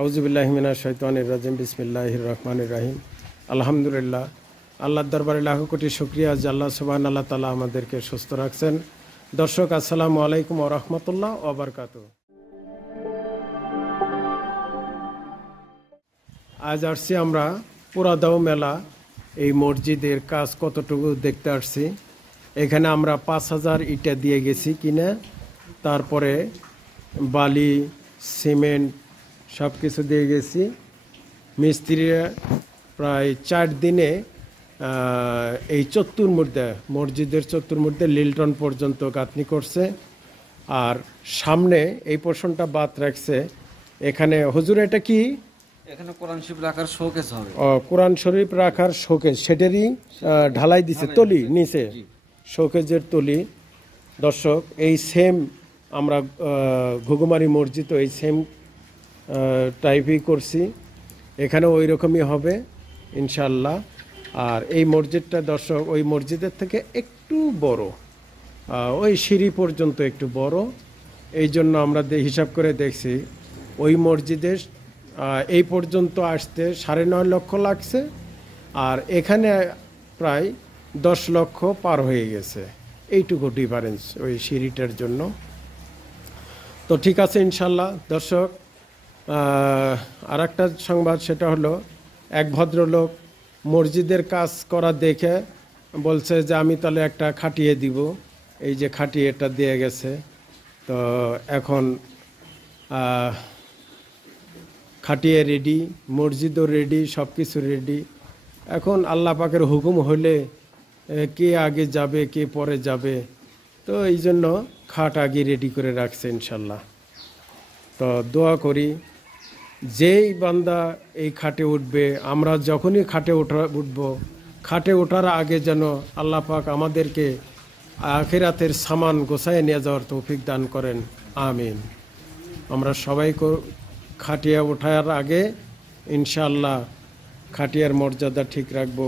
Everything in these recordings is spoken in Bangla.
আউযুবিল্লাহি মিনাশ শাইতানির রাজিম বিসমিল্লাহির রহমানির রহিম আলহামদুলিল্লাহ। আল্লাহর দরবারে লাখো কোটি শুকরিয়া যে আল্লাহ সুবহানাহু ওয়া তাআলা আমাদেরকে সুস্থ রাখছেন। দর্শক আসসালামু আলাইকুম ওয়া রাহমাতুল্লাহ ওয়া বারাকাতুহু। আজ আসছি আমরা পুরাদাও মেলা এই মসজিদের কাজ কতটুকু দেখতে আসছি। এখানে আমরা ৫,০০০ ইটা দিয়ে গেছি কিনে, তারপরে বালি সিমেন্ট সব কিছু দিয়ে গেছি। মিস্ত্রিরা প্রায় ৪ দিনে এই চতুর্মুর্দে মসজিদের চতুর্মুর্দে লিল্টন পর্যন্ত গাঁথনি করছে। আর সামনে এই পোর্শনটা বাদ রাখছে। এখানে হুজুর এটা কি? এখানে কোরআন শরীফ রাখার শোকেস হবে। কোরআন শরীফ রাখার শোকেস, সেটারই ঢালাই দিছে তলি নিচে, শোকেজের তলি। দর্শক এই সেম আমরা ঘুঘুমারি মসজিদ এই সেম টাইপই করছি, এখানে ওই রকমই হবে ইনশাল্লাহ। আর এই মসজিদটা দর্শক ওই মসজিদের থেকে একটু বড়, ওই সিঁড়ি পর্যন্ত একটু বড়। এই জন্য আমরা হিসাব করে দেখছি ওই মসজিদের এই পর্যন্ত আসতে ৯.৫ লক্ষ লাগছে, আর এখানে প্রায় ১০ লক্ষ পার হয়ে গেছে। এইটুকু ডিফারেন্স ওই সিঁড়িটার জন্য। তো ঠিক আছে ইনশাল্লাহ। দর্শক আর একটা সংবাদ, সেটা হলো এক ভদ্রলোক মসজিদের কাজ করা দেখে বলছে যে আমি তাহলে একটা খাটিয়ে দিব। এই যে খাটিয়েটা দিয়ে গেছে। তো এখন খাটিয়ে রেডি, মসজিদও রেডি, সব কিছু রেডি। এখন আল্লাহ পাকের হুকুম হলে কে আগে যাবে কে পরে যাবে, তো এই জন্য খাট আগে রেডি করে রাখছে ইনশাল্লাহ। তো দোয়া করি যেই বান্দা এই খাটে উঠবে, আমরা যখনই খাটে উঠব, খাটে ওঠার আগে যেন আল্লাহ পাক আমাদেরকে আখিরাতের সামান গোছায় নিয়ে যাওয়ার তৌফিক দান করেন, আমিন। আমরা সবাই খাটিয়া ওঠার আগে ইনশাআল্লাহ খাটিয়ার মর্যাদা ঠিক রাখবো,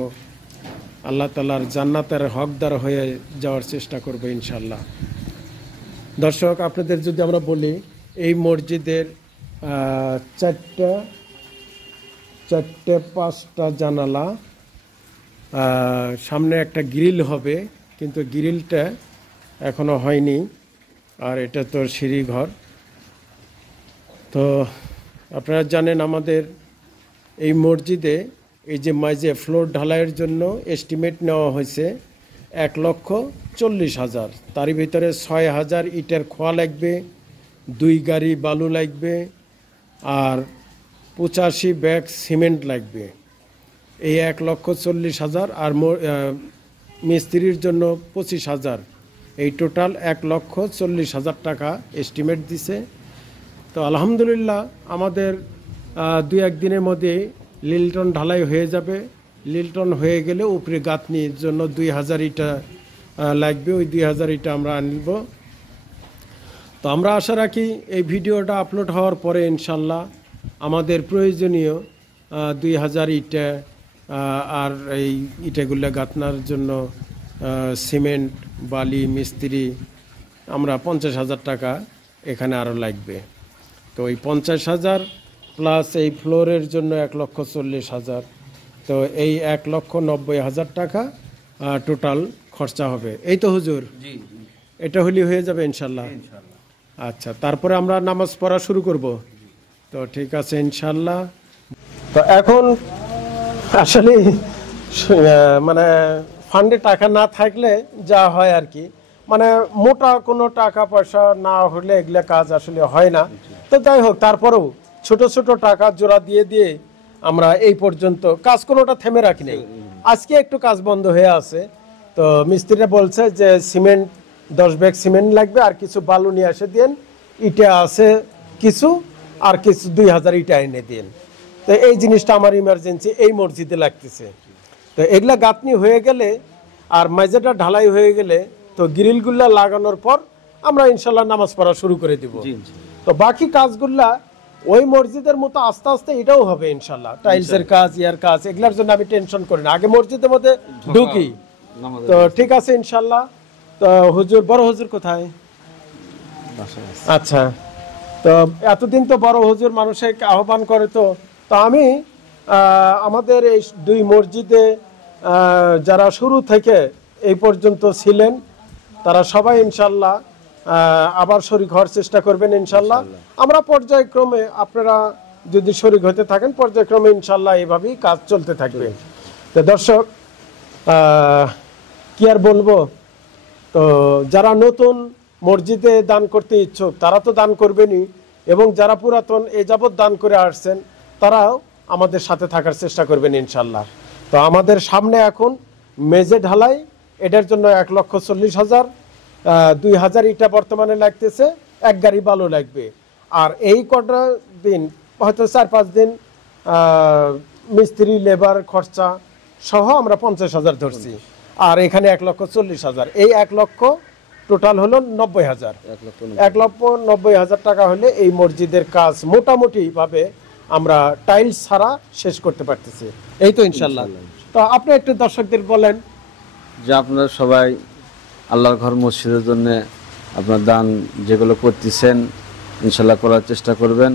আল্লাহ তাআলার জান্নাতের হকদার হয়ে যাওয়ার চেষ্টা করবো ইনশাআল্লাহ। দর্শক আপনাদের যদি আমরা বলি, এই মসজিদের ৪-৫টা জানালা, সামনে একটা গ্রিল হবে, কিন্তু গ্রিলটা এখনো হয়নি। আর এটা তো সিঁড়ি ঘর। তো আপনারা জানেন আমাদের এই মসজিদে এই যে মাঝে ফ্লোর ঢালাইয়ের জন্য এস্টিমেট নেওয়া হয়েছে ১,৪০,০০০। তার ভিতরে ৬,০০০ ইটের খোয়া লাগবে, ২ গাড়ি বালু লাগবে, আর ৮৫ ব্যাগ সিমেন্ট লাগবে। এই ১,৪০,০০০ আর মিস্ত্রির জন্য ২৫,০০০। এই টোটাল ১,৪০,০০০ টাকা এস্টিমেট দিছে। তো আলহামদুলিল্লাহ আমাদের ২-১ দিনের মধ্যে লিল্টন ঢালাই হয়ে যাবে। লিল্টন হয়ে গেলে উপরে গাঁথনির জন্য ২,০০০ ইটা লাগবে, ওই ২,০০০ ইটা আমরা আনব। তো আমরা আশা রাখি এই ভিডিওটা আপলোড হওয়ার পরে ইনশাল্লাহ আমাদের প্রয়োজনীয় ২,০০০ ইটা আর এই ইটাগুলো গাঁথনার জন্য সিমেন্ট বালি মিস্ত্রি আমরা ৫০,০০০ টাকা এখানে আরও লাগবে। তো ওই ৫০,০০০ প্লাস এই ফ্লোরের জন্য ১,৪০,০০০। তো এই ১,৯০,০০০ টাকা টোটাল খরচা হবে। এই তো হুজুর, এটা হলে হয়ে যাবে ইনশাল্লাহ। আচ্ছা, তারপরে আমরা নামাজ পড়া শুরু করব। তো ঠিক আছে ইনশাল্লাহ। তো এখন আসলে মানে ফান্ডে টাকা না থাকলে যা হয় আর কি, মানে মোটা কোনো টাকা পয়সা না হলে এগুলো কাজ আসলে হয় না। তো যাই হোক, তারপরেও ছোট ছোট টাকা জোড়া দিয়ে দিয়ে আমরা এই পর্যন্ত কাজ কোনোটা থেমে রাখি নাই। আজকে একটু কাজ বন্ধ হয়ে আছে। তো মিস্ত্রিরা বলছে যে সিমেন্ট 10 ব্যাগ সিমেন্ট লাগবে, আর কিছু বালু নিয়ে এসে দেন, ইটা আছে কিছু, আর কিছু ২,০০০ ইটা এনে দেন। তো এই জিনিসটা আমার ইমার্জেন্সি এই মসজিদে লাগতেছে। তো এগুলা গাঁথনি হয়ে গেলে আর মেঝেটা ঢালাই হয়ে গেলে, তো গ্রিলগুলা লাগানোর পর আমরা ইনশাল্লাহ নামাজ পড়া শুরু করে দিব। তো বাকি কাজগুলা ওই মসজিদের মতো আস্তে আস্তে এটাও হবে ইনশাল্লাহ। টাইলসের কাজ, ইয়ার কাজ, এগুলার জন্য আমি টেনশন করি না, আগে মসজিদের মধ্যে ঢুকি। তো ঠিক আছে ইনশাল্লাহ। তো হুজুর, বড় হুজুর কোথায়? আচ্ছা, তো এতদিন তো বড় হুজুর মানুষের আহ্বান করে, তো তো আমি আমাদের এই দুই মসজিদে যারা শুরু থেকে এই পর্যন্ত ছিলেন তারা সবাই ইনশাল্লাহ আবার শরীক হওয়ার চেষ্টা করবেন ইনশাল্লাহ। আমরা পর্যায়ক্রমে, আপনারা যদি শরীক হতে থাকেন, পর্যায়ক্রমে ইনশাল্লাহ এইভাবেই কাজ চলতে থাকবে। তো দর্শক, কি আর বলবো, তো যারা নতুন মসজিদে দান করতে ইচ্ছুক তারা তো দান করবেনই, এবং যারা পুরাতন এ যাবৎ দান করে আসছেন তারাও আমাদের সাথে থাকার চেষ্টা করবেন ইনশাল্লাহ। তো আমাদের সামনে এখন মেঝে ঢালাই, এটার জন্য 1,40,000, 2,000 ইটা বর্তমানে লাগতেছে, 1 গাড়ি বালু লাগবে। আর এই কটা দিন, হয়তো 4-5 দিন মিস্ত্রি লেবার খরচা সহ আমরা 50,000 ধরছি। আর এখানে 1,40,000, এই 1 লক্ষ টোটাল হলো 90,000। 1,90,000 টাকা হলে এই মসজিদের কাজ মোটামুটি ভাবে আমরা টাইলস ছাড়া শেষ করতে পারতেছি, এই তো ইনশাল্লাহ। তো আপনি একটু দর্শকদের বলেন যে আপনারা সবাই আল্লাহর ঘর মসজিদের জন্য আপনার দান যেগুলো করতেছেন ইনশাল্লাহ করার চেষ্টা করবেন।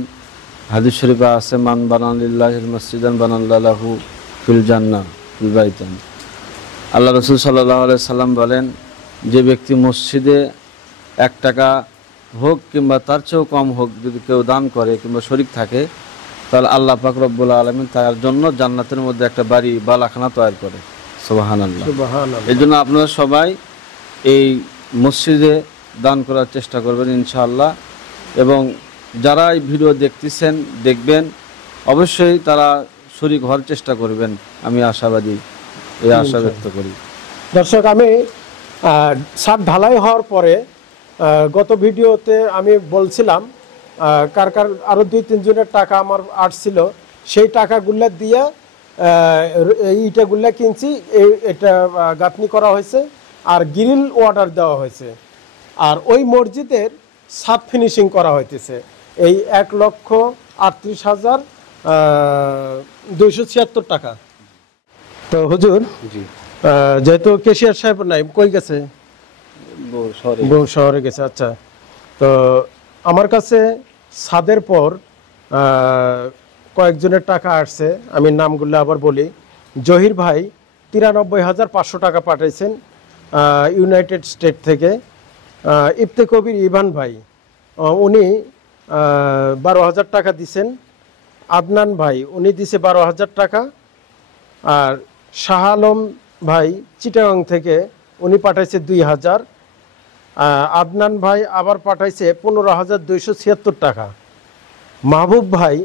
হাদিস শরীফে আছে, মান বানালিল্লাহিল মসজিদান বানাল্লাহু ফিল জান্নাহ ফিল বাইতান। আল্লাহ রাসূল সাল্লাল্লাহু আলাইহি সাল্লাম বলেন, যে ব্যক্তি মসজিদে 1 টাকা হোক কিংবা তার চেয়েও কম হোক যদি কেউ দান করে কিংবা শরীক থাকে, তাহলে আল্লাহ পাক রব্বুল আলামিন তার জন্য জান্নাতের মধ্যে একটা বাড়ি বালাখানা তৈরি করে। সুবহানাল্লাহ। এই জন্য আপনারা সবাই এই মসজিদে দান করার চেষ্টা করবেন ইনশাআল্লাহ। এবং যারা এই ভিডিও দেখতেছেন, দেখবেন, অবশ্যই তারা শরীক হওয়ার চেষ্টা করবেন, আমি আশাবাদী, এই আশা ব্যক্ত করি। দর্শক, আমি ছাদ ঢালাই হওয়ার পরে গত ভিডিওতে আমি বলছিলাম কার কার আরও 2-3 জনের টাকা আমার আসছিল, সেই টাকাগুলো দিয়ে এই ইটাগুলো কিনছি, এটা গাঁথনি করা হয়েছে আর গ্রিল অর্ডার দেওয়া হয়েছে। আর ওই মসজিদের ছাদ ফিনিশিং করা হইতেছে এই 1,38,276 টাকা। তো হুজুর, যেহেতু কেশিয়ার সাহেব নাই, কই গেছে? বউ শহরে গেছে। আচ্ছা, তো আমার কাছে ছাদের পর কয়েকজনের টাকা আসছে, আমি নামগুলো আবার বলি। জহির ভাই 93,500 টাকা পাঠাইছেন ইউনাইটেড স্টেট থেকে। ইফতে কবির ইভান ভাই, উনি 12,000 টাকা দিছেন। আদনান ভাই, উনি দিছে 12,000 টাকা। আর শাহ আলম ভাই চিটাগাং থেকে, উনি পাঠাইছে 2,000। আদনান ভাই আবার পাঠাইছে 15,276 টাকা। মাহবুব ভাই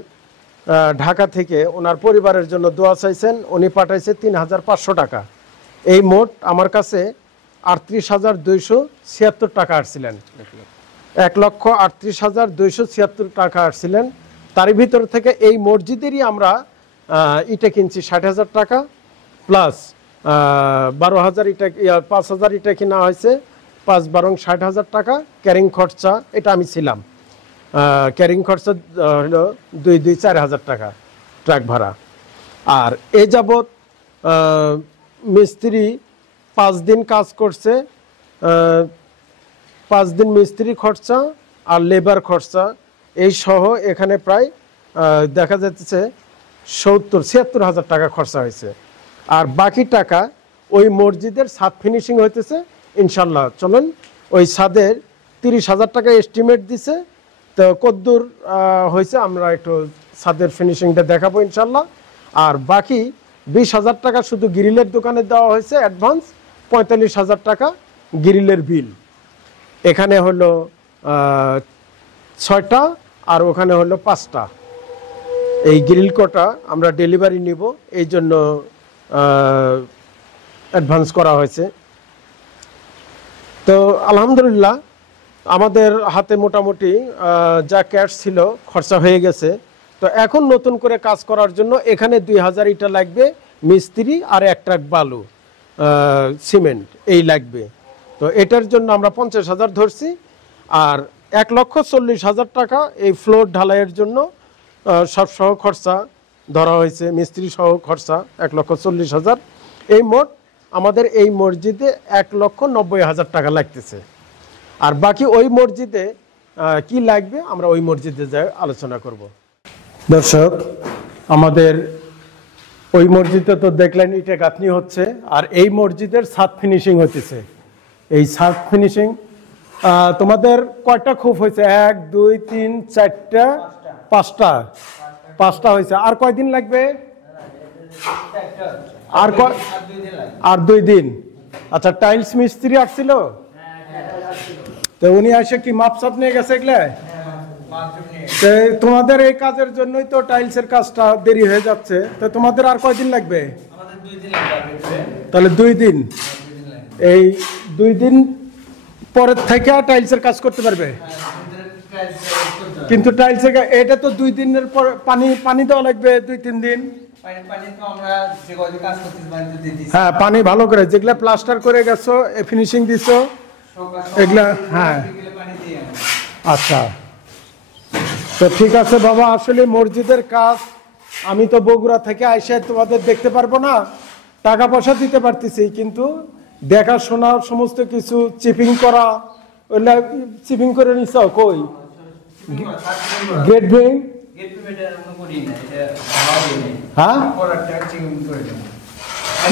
ঢাকা থেকে ওনার পরিবারের জন্য দোয়া চাইছেন, উনি পাঠাইছে 3,500 টাকা। এই মোট আমার কাছে 38,276 টাকা আসছিলেন। 1,38,276 টাকা আসছিলেন। তার ভিতর থেকে এই মসজিদেরই আমরা ইটা কিনছি 60,000 টাকা, প্লাস 12,000 ইটা, 5,000 ইটা কিনা হয়েছে, 5-12 60,000 টাকা। ক্যারিং খরচা, এটা আমি ছিলাম, ক্যারিং খরচা হলো 2-4,000 টাকা ট্রাক ভাড়া। আর এ যাবৎ মিস্ত্রি 5 দিন কাজ করছে, 5 দিন মিস্ত্রি খরচা আর লেবার খরচা এই সহ এখানে প্রায় দেখা যাচ্ছে 70-76,000 টাকা খরচা হয়েছে। আর বাকি টাকা ওই মসজিদের ছাদ ফিনিশিং হইতেছে ইনশাল্লাহ। চলুন, ওই ছাদের 30,000 টাকা এস্টিমেট দিছে, তো কদ্দূর হয়েছে আমরা একটু ছাদের ফিনিশিংটা দেখাবো ইনশাল্লাহ। আর বাকি 20,000 টাকা শুধু গ্রিলের দোকানে দেওয়া হয়েছে অ্যাডভান্স, 45,000 টাকা গ্রিলের বিল। এখানে হলো 6টা আর ওখানে হলো 5টা। এই গ্রিল কটা আমরা ডেলিভারি নিব, এই জন্য অ্যাডভান্স করা হয়েছে। তো আলহামদুলিল্লাহ আমাদের হাতে মোটামুটি যা ক্যাশ ছিল খরচা হয়ে গেছে। তো এখন নতুন করে কাজ করার জন্য এখানে 2,000 ইটা লাগবে, মিস্ত্রি আর 1 ট্রাক বালু সিমেন্ট এই লাগবে। তো এটার জন্য আমরা 50,000 ধরছি। আর 1,40,000 টাকা এই ফ্লোর ঢালাইয়ের জন্য সব সহ খরচা ধরা হয়েছে, মিস্ত্রি সহ খরচা 1,40,000। এই মোট আমাদের এই মসজিদে 1,90,000 টাকা লাগতেছে। আর বাকি ওই মসজিদে কি লাগবে আমরা ওই মসজিদে যাই আলোচনা করব। দর্শক, আমাদের ওই মসজিদে তো দেখলেন ইটে গাঁথনি হচ্ছে, আর এই মসজিদের ছাদ ফিনিশিং হতেছে। এই ছাদ ফিনিশিং তোমাদের কয়টা খুব হয়েছে? 1 2 3 4টা 5টা হয়েছে। আর কয়দিন লাগবে? আর 2 দিন। আচ্ছা, টাইলস মিস্ত্রি আসছিল তো উনি এসে কি মাপসাপ নিয়ে গেছে এগুলা? তোমাদের এই কাজের জন্যই তো টাইলসের কাজটা দেরি হয়ে যাচ্ছে। তো তোমাদের আর কয়দিন লাগবে? তাহলে 2 দিন। এই 2 দিন পরের থেকে টাইলসের কাজ করতে পারবে। কিন্তু টাইলসের এটা তো 2 দিনের পর পানি দেওয়া লাগবে 2-3 দিন। হ্যাঁ, পানি ভালো করে, যেগুলা প্লাস্টার করে গেছো, ফিনিশিং দিছো এগুলা। হ্যাঁ, আচ্ছা, তো ঠিক আছে বাবা। আসলে মসজিদের কাজ আমি তো বগুড়া থেকে আইসা তোমাদের দেখতে পারবো না, টাকা পয়সা দিতে পারতেছি, কিন্তু দেখাশোনা সমস্ত কিছু চিপিং করা, ওইগুলা চিপিং করে নিছ কই? গেট ভিং? হ্যাঁ,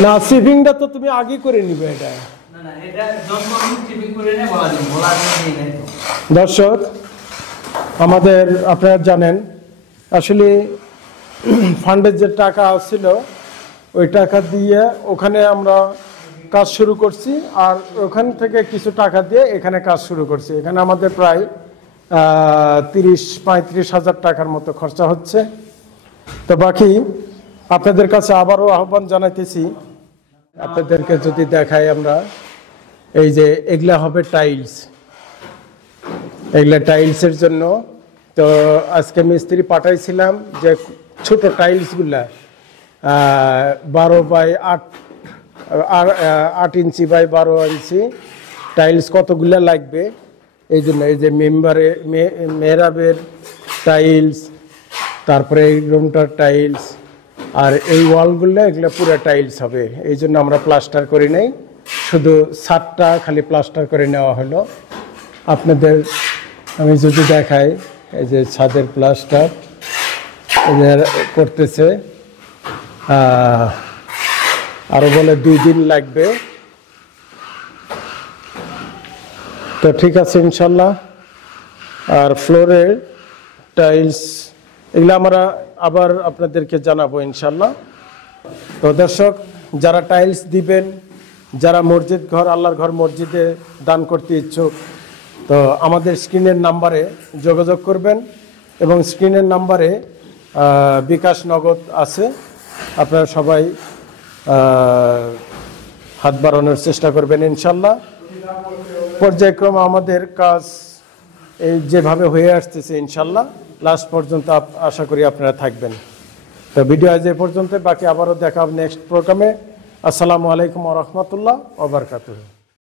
না, চিপিংটা তো তুমি আগে করে নিবে। এটা দর্শক, আমাদের আপনারা জানেন আসলে ফান্ডের যে টাকা ছিল ওই টাকা দিয়ে ওখানে আমরা কাজ শুরু করছি, আর ওখান থেকে কিছু টাকা দিয়ে এখানে কাজ শুরু করছি। এখানে আমাদের প্রায় 30-35 হাজার টাকার মতো খরচা হচ্ছে। তো বাকি আপনাদের কাছে আবারও আহ্বান জানাইতেছি, আপনাদেরকে যদি দেখাই আমরা, এই যে এগুলা হবে টাইলস, এগুলা টাইলসের জন্য। তো আজকে মিস্ত্রি পাঠাইছিলাম যে ছোট টাইলসগুলা 8 ইঞ্চি বাই 12 ইঞ্চি টাইলস কতগুলা লাগবে এই জন্য। এই যে মেহরাবের টাইলস, তারপরে এই রুমটার টাইলস, আর এই ওয়ালগুলো এগুলো পুরো টাইলস হবে। এই জন্য আমরা প্লাস্টার করি নাই, শুধু ছাদটা খালি প্লাস্টার করে নেওয়া হলো। আপনাদের আমি যদি দেখাই, এই যে ছাদের প্লাস্টার করতেছে, আরো বলে 2 দিন লাগবে। তো ঠিক আছে ইনশাল্লাহ। আর ফ্লোরের টাইলস এগুলো আমরা আবার আপনাদেরকে জানাবো ইনশাল্লাহ। তো দর্শক, যারা টাইলস দিবেন, যারা মসজিদ ঘর, আল্লাহর ঘর মসজিদে দান করতে ইচ্ছুক, তো আমাদের স্ক্রিনের নাম্বারে যোগাযোগ করবেন, এবং স্ক্রিনের নাম্বারে বিকাশ নগদ আছে। আপনারা সবাই হাত বাড়ানোর চেষ্টা করবেন ইনশাল্লাহ। পর্যায়ক্রমে আমাদের কাজ এই যেভাবে হয়ে আসতেছে ইনশাল্লাহ লাস্ট পর্যন্ত আশা করি আপনারা থাকবেন। তো ভিডিও আজ এ পর্যন্ত, বাকি আবারও দেখা হবে নেক্সট প্রোগ্রামে। আসসালামু আলাইকুম ওয়া রাহমাতুল্লাহ ওয়া বারাকাতুহু।